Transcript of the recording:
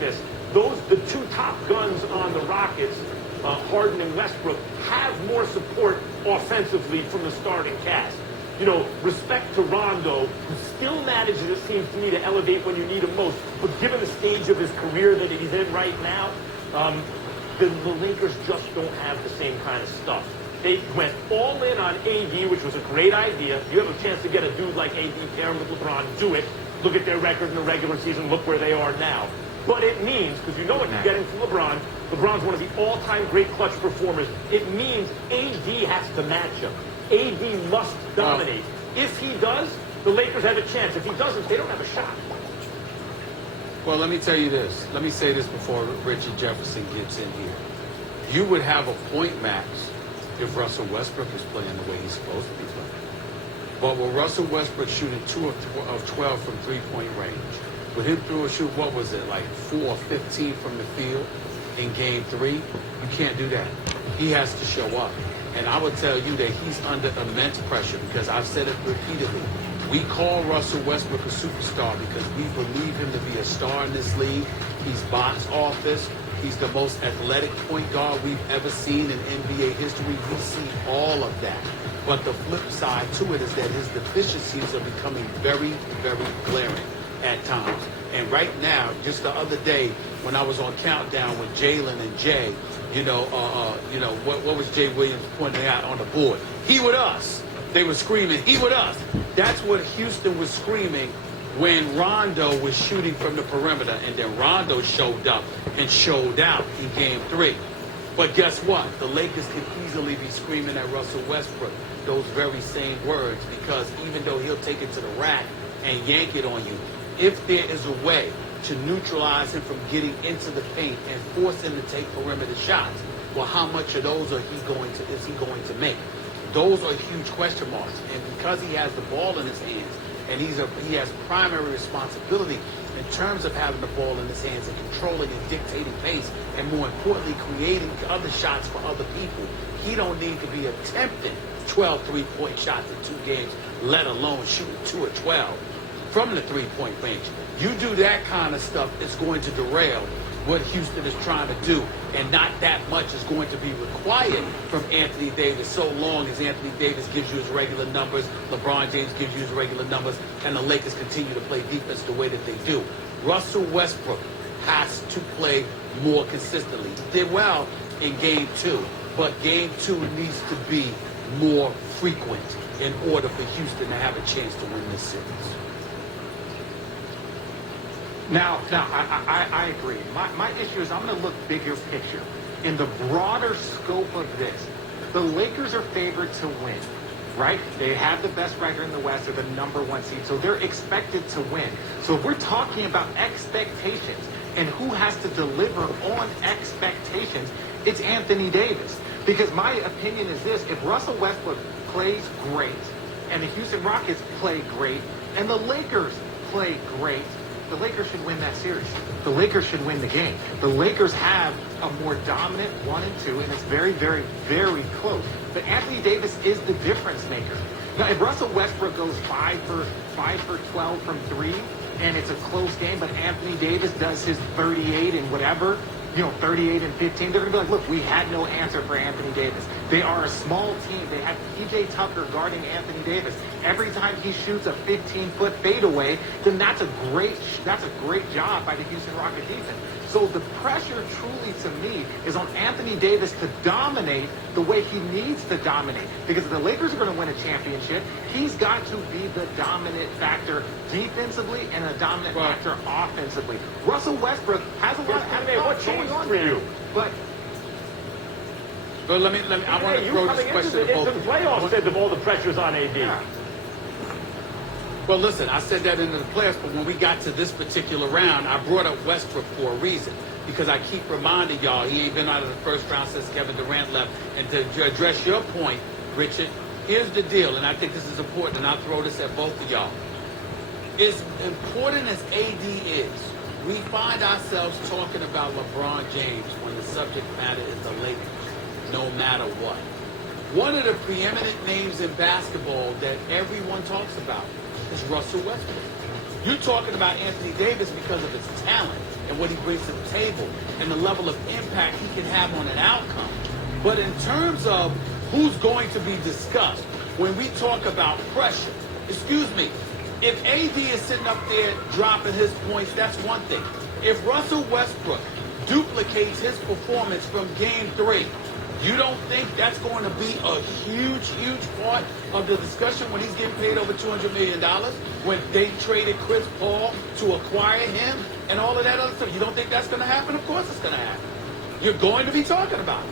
this. The two top guns on the Rockets, Harden and Westbrook, have more support offensively from the starting cast. You know, respect to Rondo, who still manages, it seems to me, to elevate when you need him most. But given the stage of his career that he's in right now, the Lakers just don't have the same kind of stuff. They went all in on AD, which was a great idea. You have a chance to get a dude like AD pairing with LeBron, do it. Look at their record in the regular season. Look where they are now. But it means, because you know what you're getting from LeBron, LeBron's one of the all-time great clutch performers. It means AD has to match him. AD must dominate. If he does, the Lakers have a chance. If he doesn't, they don't have a shot. Well, let me tell you this. Let me say this before Richard Jefferson gets in here. You would have a point max if Russell Westbrook is playing the way he's supposed to be playing. But with Russell Westbrook shooting 2 of 12 from three-point range, with him shoot, what was it, like 4 or 15 from the field in Game 3, you can't do that. He has to show up. And I would tell you that he's under immense pressure because I've said it repeatedly. We call Russell Westbrook a superstar because we believe him to be a star in this league. He's box office. He's the most athletic point guard we've ever seen in NBA history. We see all of that. But the flip side to it is that his deficiencies are becoming very, very glaring at times. And right now, just the other day, when I was on Countdown with Jalen and Jay, what was Jay Williams pointing out on the board? He with us. They were screaming, he with us. That's what Houston was screaming when Rondo was shooting from the perimeter, and then Rondo showed up and showed out in Game 3. But guess what? The Lakers can easily be screaming at Russell Westbrook those very same words, because even though he'll take it to the rack and yank it on you, if there is a way to neutralize him from getting into the paint and force him to take perimeter shots, well, how much of those is he going to make? Those are huge question marks. And because he has the ball in his hands, and he has primary responsibility in terms of having the ball in his hands and controlling and dictating pace, and more importantly, creating other shots for other people, he don't need to be attempting 12 three-point shots in 2 games, let alone shooting 2 or 12 from the three-point range. You do that kind of stuff, it's going to derail what Houston is trying to do, and not that much is going to be required from Anthony Davis, so long as Anthony Davis gives you his regular numbers, LeBron James gives you his regular numbers, and the Lakers continue to play defense the way that they do. Russell Westbrook has to play more consistently. He did well in Game 2, but Game 2 needs to be more frequent in order for Houston to have a chance to win this series. Now, I agree. My issue is I'm going to look bigger picture. In the broader scope of this, the Lakers are favored to win, right? They have the best record in the West. They're the #1 seed, so they're expected to win. So if we're talking about expectations and who has to deliver on expectations, it's Anthony Davis. Because my opinion is this: if Russell Westbrook plays great, and the Houston Rockets play great, and the Lakers play great, the Lakers should win that series. The Lakers should win the game. The Lakers have a more dominant 1 and 2, and it's very, very, very close. But Anthony Davis is the difference maker. Now, if Russell Westbrook goes 5 for 12 from 3, and it's a close game, but Anthony Davis does his 38 and whatever, 38 and 15, they're going to be like, look, we had no answer for Anthony Davis. They are a small team. They have P.J. Tucker guarding Anthony Davis. Every time he shoots a 15-foot fadeaway, then that's a great job by the Houston Rocket defense. So the pressure truly, to me, is on Anthony Davis to dominate the way he needs to dominate. Because if the Lakers are going to win a championship, he's got to be the dominant factor defensively and a dominant factor offensively. Russell Westbrook has a lot of what changed for you? But let me. I want to throw this question to both. It's the playoffs said of all the pressures on AD. Yeah. Well, listen, I said that into the playoffs, but when we got to this particular round, I brought up Westbrook for a reason. Because I keep reminding y'all, he ain't been out of the first round since Kevin Durant left. And to address your point, Richard, here's the deal, and I think this is important, and I'll throw this at both of y'all. As important as AD is, we find ourselves talking about LeBron James when the subject matter is the Lakers, no matter what. One of the preeminent names in basketball that everyone talks about is Russell Westbrook. You're talking about Anthony Davis because of his talent, and what he brings to the table and the level of impact he can have on an outcome. But in terms of who's going to be discussed, when we talk about pressure, excuse me, if AD is sitting up there dropping his points, that's one thing. If Russell Westbrook duplicates his performance from Game 3, you don't think that's going to be a huge, huge part of the discussion when he's getting paid over $200 million? When they traded Chris Paul to acquire him and all of that other stuff? You don't think that's going to happen? Of course it's going to happen. You're going to be talking about it.